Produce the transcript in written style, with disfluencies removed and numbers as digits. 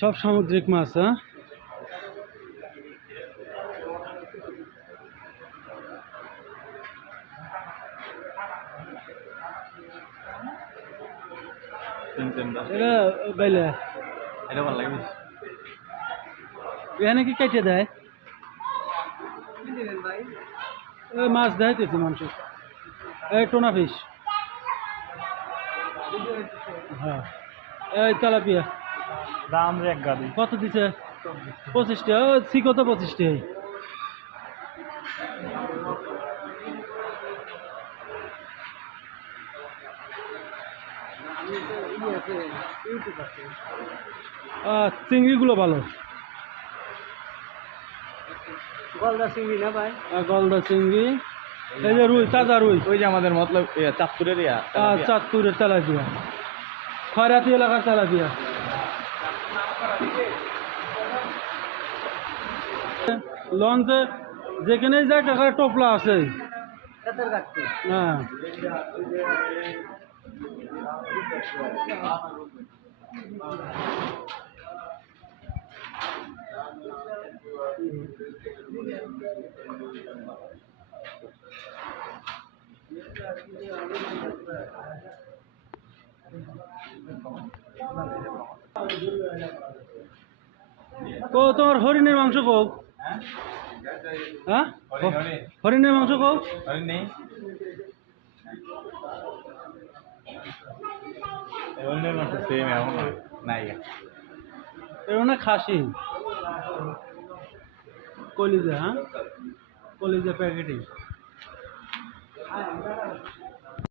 সব সামুদ্রিক মাছ। হ্যাঁ, এটা বাইলে এটা ভালো লাগে। এখানে কি কেটে দেয়? মাছ দেখাইতেছি মানুষ। এই টোনা ফিশ। হ্যাঁ, এই তেলাপিয়া দাম এক গাড়ি কত দিছে? 25 টাকা। শিখো তো 25 টাকাই। চিংড়িগুলো ভালো। গলদা চিংড়ি না ভাই? গলদা চিংড়ি। এই যে রুই, তাজা রুই। ওই যে আমাদের মতলব চাঁদপুরের চাঁদপুরের তেলাপিয়া, খয়রাতি এলাকার তেলাপিয়া। লঞ্চে যেখানেই যায় কাকার টোপলা আছে। হ্যাঁ, তো তোমার হরিণের মাংস কোক? হ্যাঁ, হরিণের মাংস কোক? নেই সেম এখন নাই। এর না খাসি কলিজা। হ্যাঁ, কলিজা প্যাকেটিং।